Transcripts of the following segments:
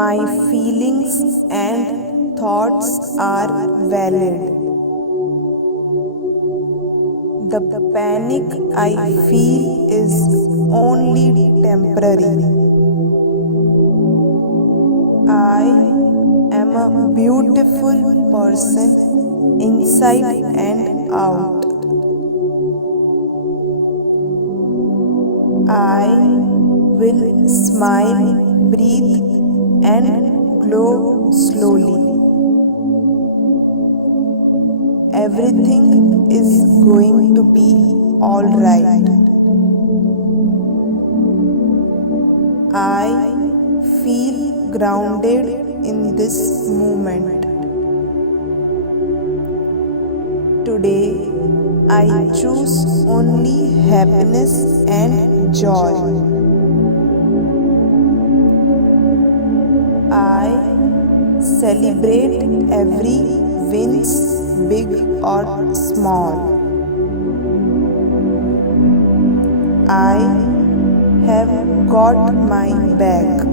My feelings and thoughts are valid. The panic I feel is only temporary. I am a beautiful person inside and out. I will smile, breathe, and glow slowly. Everything is going to be alright. I feel grounded in this moment. Today, I choose only happiness and joy. I celebrate every wins, big or small. I have got my back.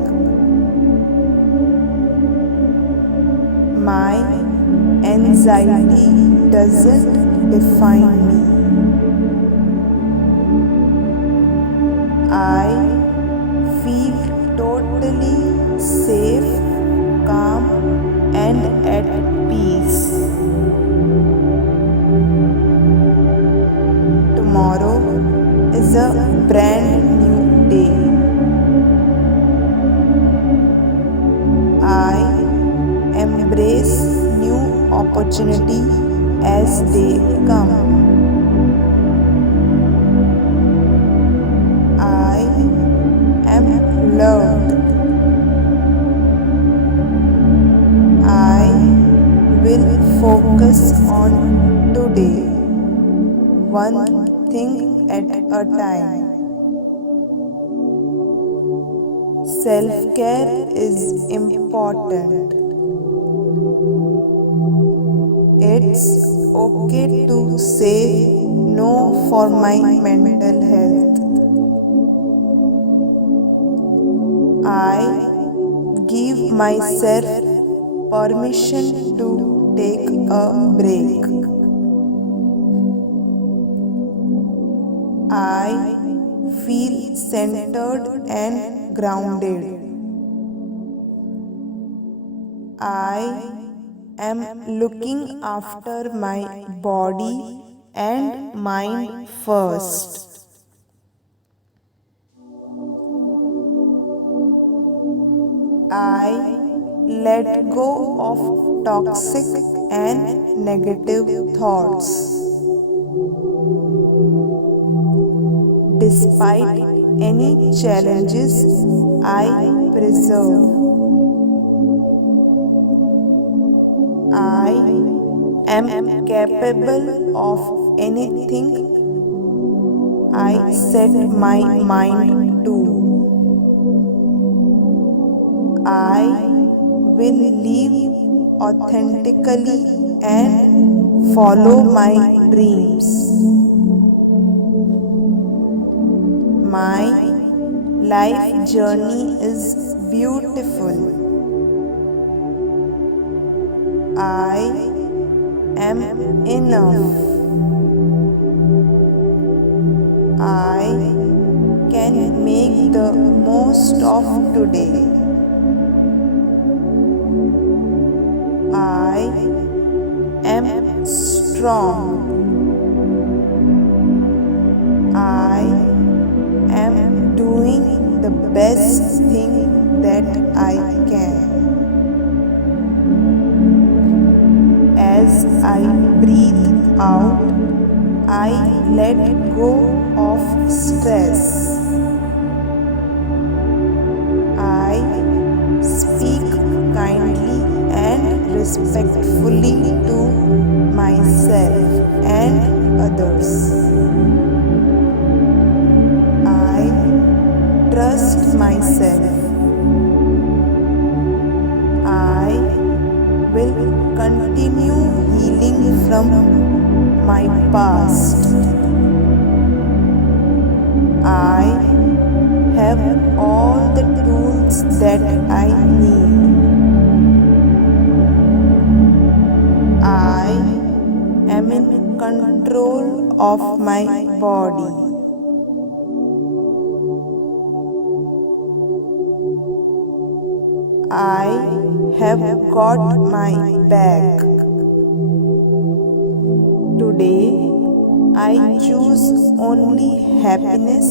My anxiety doesn't define me. I feel totally safe, calm, and at peace. Tomorrow is a brand new day. I embrace new opportunity as they come. I am loved. I will focus on today, one thing at a time. Self-care is important. It's okay to say no for my mental health. I give myself permission to take a break. I feel centered and grounded. I am looking after my body and mind first. I let go of toxic and negative thoughts. Despite any challenges, I persevere. I am capable of anything I set my mind to. I will live authentically and follow my dreams. My life journey is beautiful. I am enough. I can make the most of today. I am strong. I am doing the best thing that I can. As I breathe out, I let go of stress. I speak kindly and respectfully to myself and others. I trust myself. I will continue healing from my past. I have all the tools that I need. control of my body. I have got my back. Today, I choose only happiness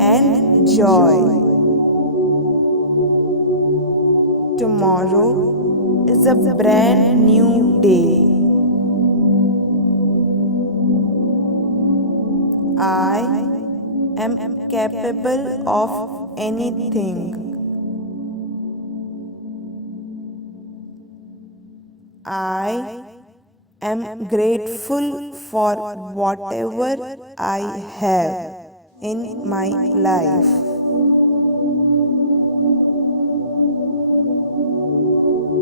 and joy. Tomorrow is a brand new day. I am capable of anything. I am grateful for whatever I have in my life.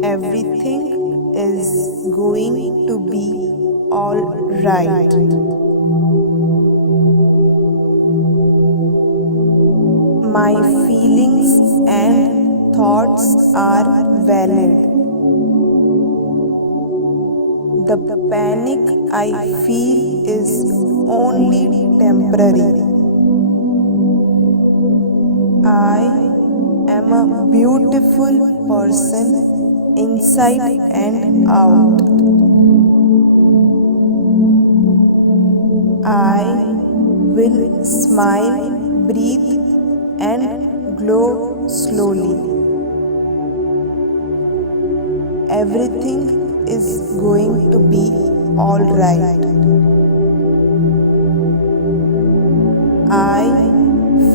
Everything is going to be all right. My feelings and thoughts are valid. The panic I feel is only temporary. I am a beautiful person inside and out. I will smile, breathe, and glow slowly. Everything is going to be all right. I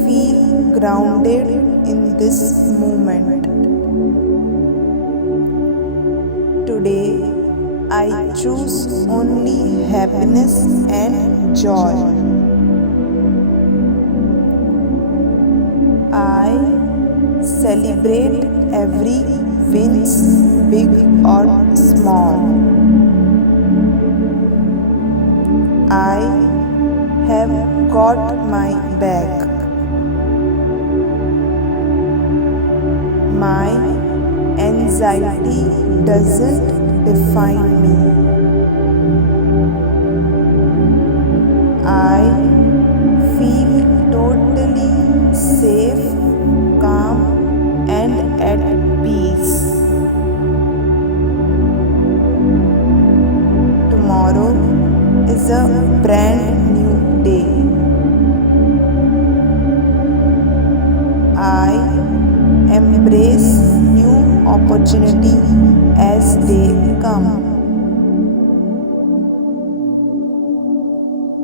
feel grounded in this moment. Today, I choose only happiness and joy. I celebrate every wins, big or small. I have got my back. My anxiety doesn't define me. I feel totally safe, calm, and at peace. Tomorrow is a brand new day. I embrace new opportunity as they come.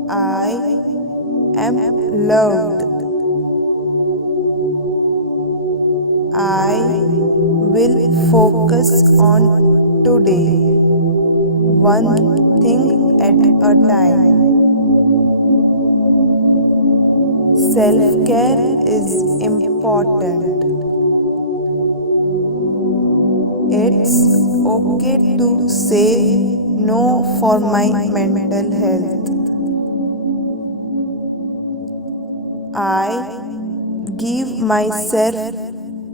I am loved. I will focus on today, one thing at a time. Self-care is important. It's okay to say no for my mental health. I give myself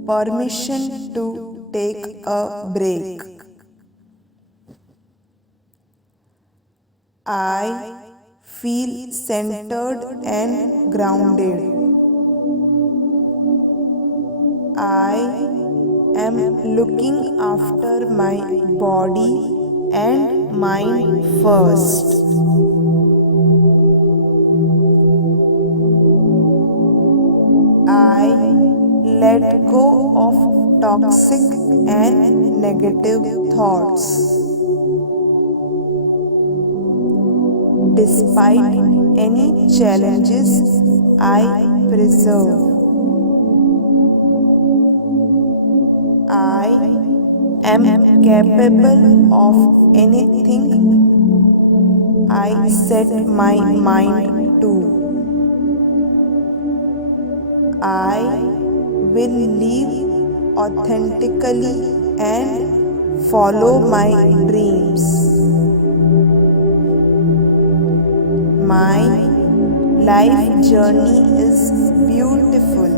permission to take a break. I feel centered and grounded. I am looking after my body and mind first. I let go of toxic and negative thoughts. Despite any challenges, I preserve. I am capable of anything I set my mind to. I will live authentically and follow my dreams. My life journey is beautiful.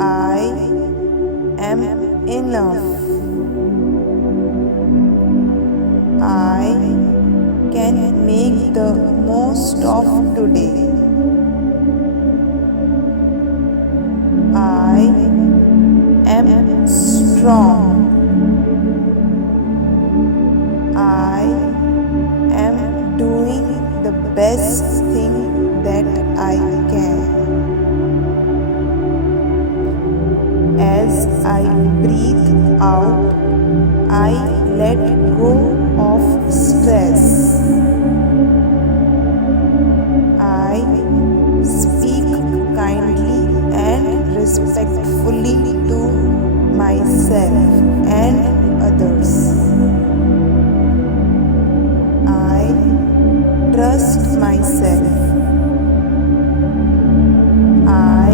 I am enough. I today. I am strong. I am doing the best thing that I can. As I breathe out, I let go of stress. I speak kindly and respectfully to myself and others. I trust myself. I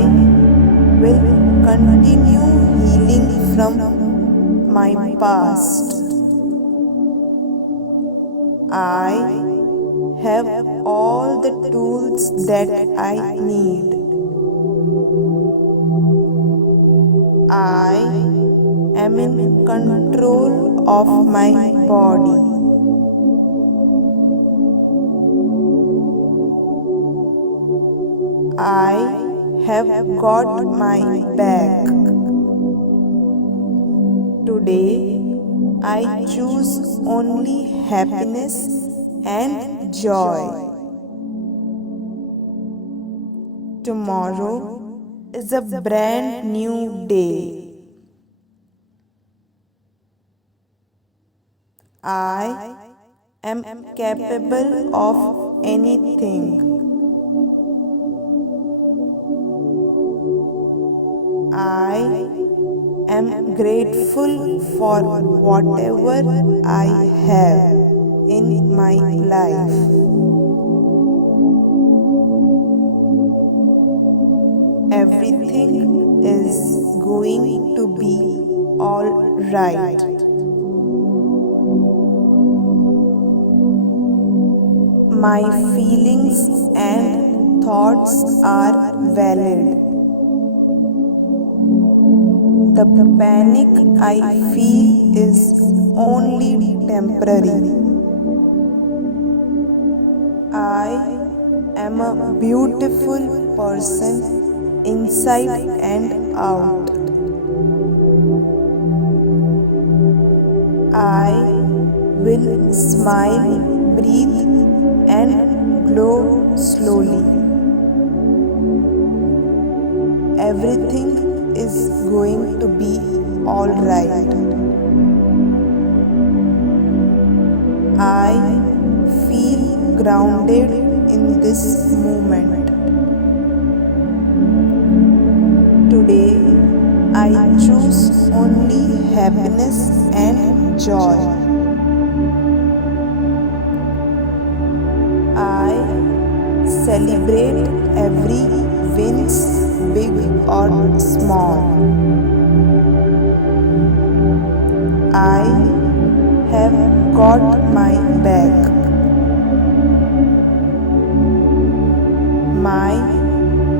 will continue healing from my past. I have all the tools that I need. I am in control of my body. I have got my back. Today, I choose only happiness and joy. Tomorrow is a brand new day. I am capable of anything. I am grateful for whatever I have in my life. Everything is going to be all right. My feelings and thoughts are valid. The panic I feel is only temporary. I am a beautiful person inside and out. I will smile, breathe, and glow slowly. Everything is going to be all right. I feel grounded in this moment. Today, I choose only happiness and joy. I celebrate every wins, big or small. I have got my back. My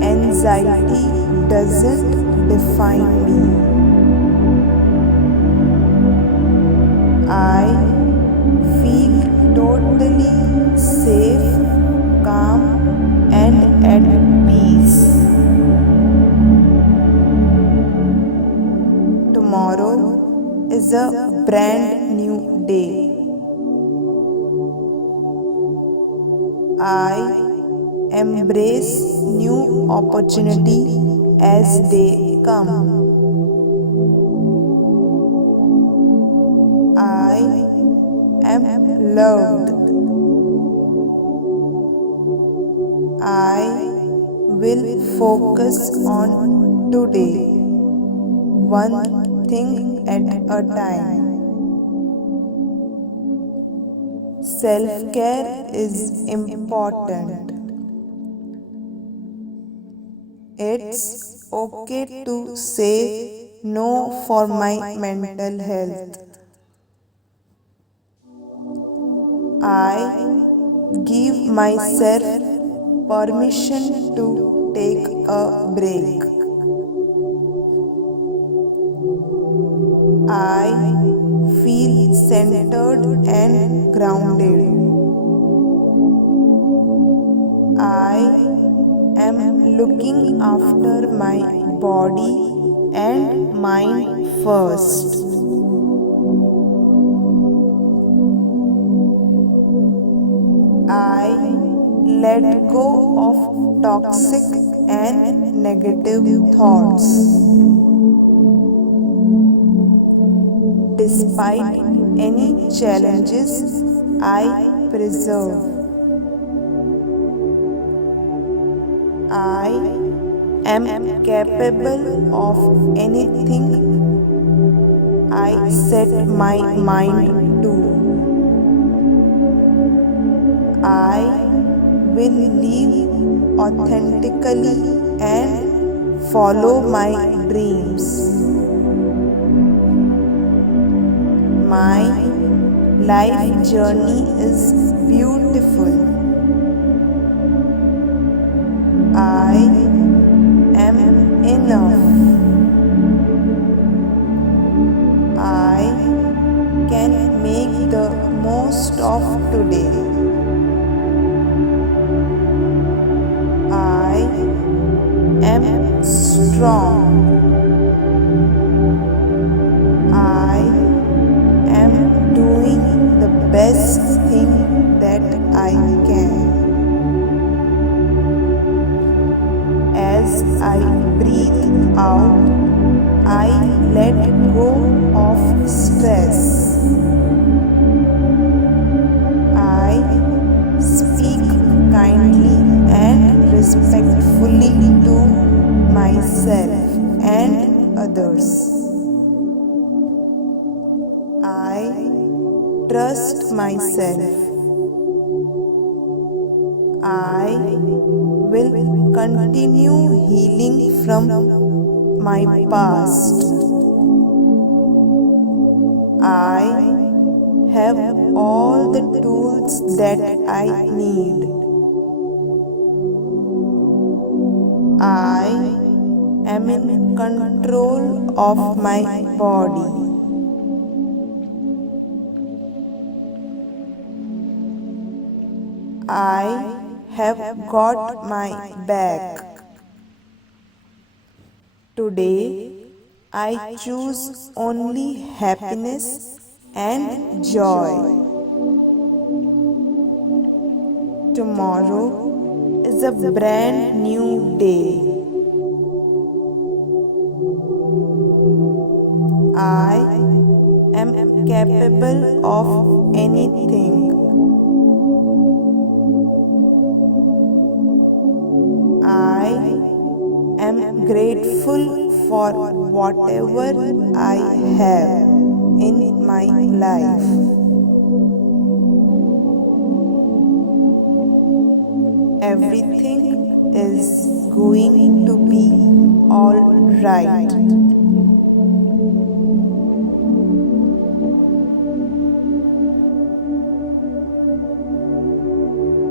anxiety doesn't define me. I feel totally safe, calm, and at peace. Tomorrow is a brand new day. I embrace new opportunity as they come. I am loved. I will focus on today, one thing at a time. Self-care is important. It's okay to say no for my mental health. I give myself permission to take a break. I feel centered and grounded. I looking after my body and mind first. I let go of toxic and negative thoughts. Despite any challenges, I preserve. I am capable of anything I set my mind to. I will live authentically and follow my dreams. My life journey is beautiful. I am enough. I can make the most of today. I am strong. I am doing the best thing that I can. As I breathe out, I let go of stress. I speak kindly and respectfully to myself and others. I trust myself. I will continue healing from my past. I have all the tools that I need. I am in control of my body. I have got my back. Today, I choose only happiness and joy. Tomorrow is a brand new day. I am capable of anything. I am grateful for whatever I have in my life. Everything is going to be all right.